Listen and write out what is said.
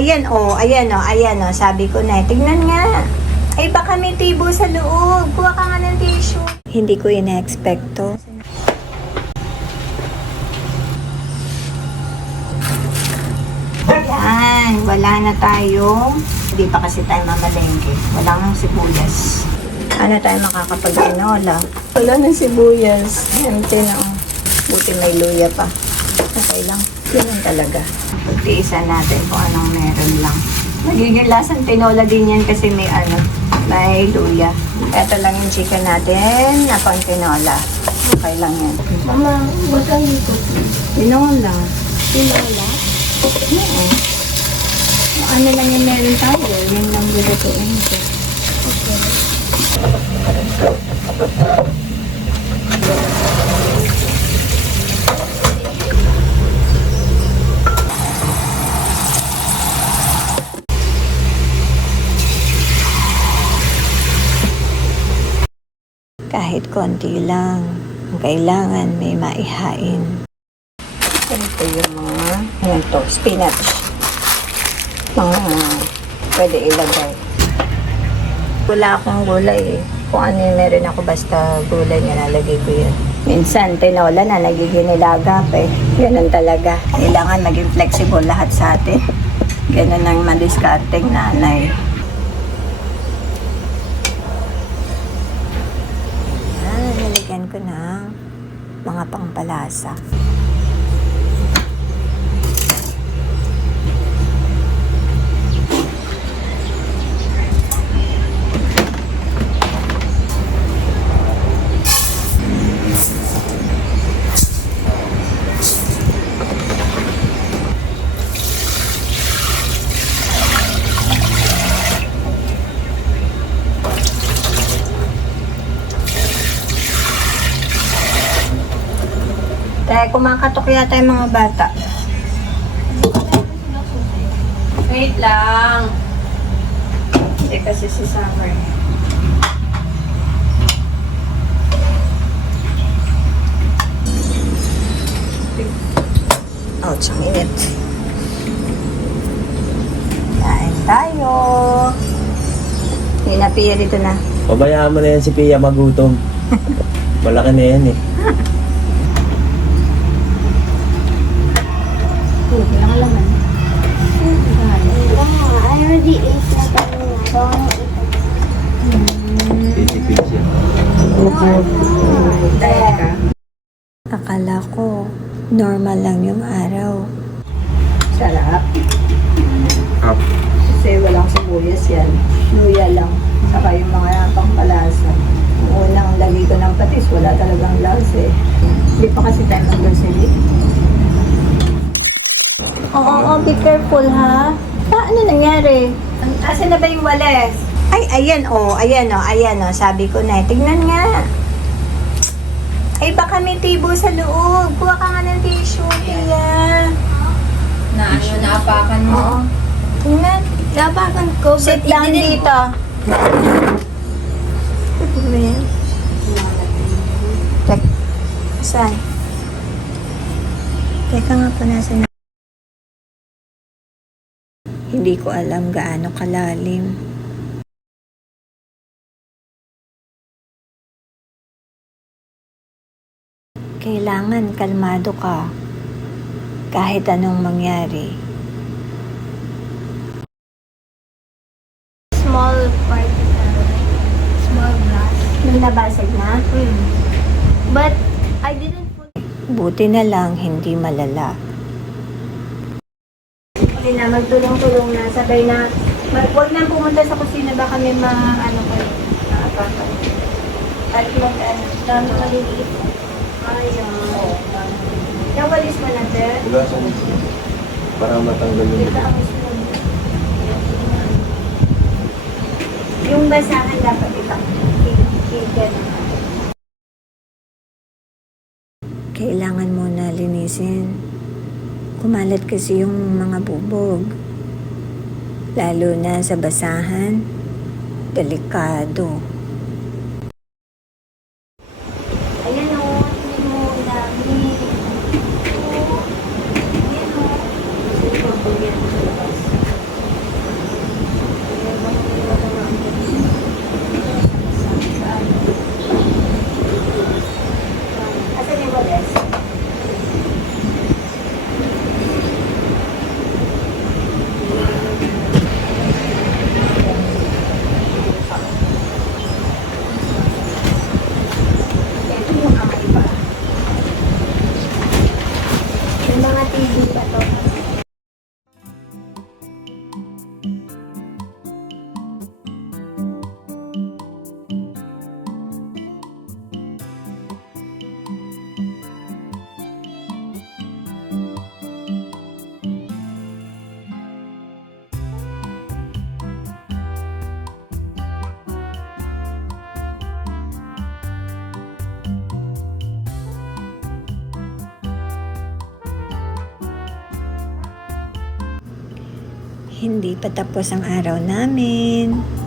Ayan o, sabi ko na, tignan nga. Ay, baka may tibo sa loob. Kuha ka nga ng tissue. Hindi ko ina-expect to. Ayan, wala na tayo. Hindi pa kasi tayo mamalengke. Wala nang sibuyas. Ano tayo makakapag-tinola? Wala nang sibuyas. Empty na. Buti may luya pa. Okay lang. Ganun talaga. Pagtiisan natin kung anong meron lang. Magiging lasang tinola din yan kasi may luya. Ito lang yung chicken natin na pang tinola. Okay lang yan. Mama, magkano ito? Tinola. Tinola? Oo. Ano lang yung meron tayo. Yun lang lulutuin ko. Okay. Kahit konti lang. Ang kailangan may maihain. Ito yung ayan to, spinach. Pwede ilagay. Wala akong gulay eh. Kung ano yung meron ako, basta gulay, nilalagay ko yun. Minsan, tinola na, nagiging nilagap eh. Ganun talaga. Kailangan maging flexible lahat sa atin. Ganun ang madiskarteng nanay. Nalagyan ko ng mga pangpalasa. Kaya kumakatok yata yung mga bata. Wait lang. Hindi kasi si Summer. Ouch, ang init. Kain tayo. Hindi na, Pia, dito na. Pabayaan mo na yan si Pia magutom. Malaki na yan eh. Ilang laman. I already ate that one. I don't want to eat Tipid siya. Diet ka? Akala ko, normal lang yung araw. Sarap. Up. Kasi walang sibuyas yan. Luya lang. Saka yung mga pangpalasa. Yung unang lagi ko ng patis, wala talagang lasa eh. Hindi pa kasi tayo mag-grocery. Oo, be careful ha. Ano nangyari? Asan na ba yung wales? Ay, ayan o. Sabi ko na, tignan nga. Ay, baka may tibo sa loob. Kuha ka nga ng tissue, Tia. Naapakan mo? Oo. Tingnan. Napakan ko. Sit lang dito. Ano yan? Check. Saan? Teka nga po, nasa na. Hindi ko alam gaano kalalim. Kailangan kalmado ka. Kahit anong mangyari. Small part small glass. Nung nabasag na? But I didn't put Buti na lang hindi malala. Okay na, magtulong-tulong na. Sabay na, huwag na pumunta sa kusina. Baka may maapakan. At dami maliliit. Ayaw. Nawalis mo na, Ter. Ugasan mo. Para matanggal yung Dito ako sunod. Yung basahan dapat itakit. Kailangan mo na linisin. Kumalat kasi yung mga bubog. Lalo na sa basahan. Delikado. Ayan o, hindi mo dami. Ayan o. Hindi pa tapos ang araw namin.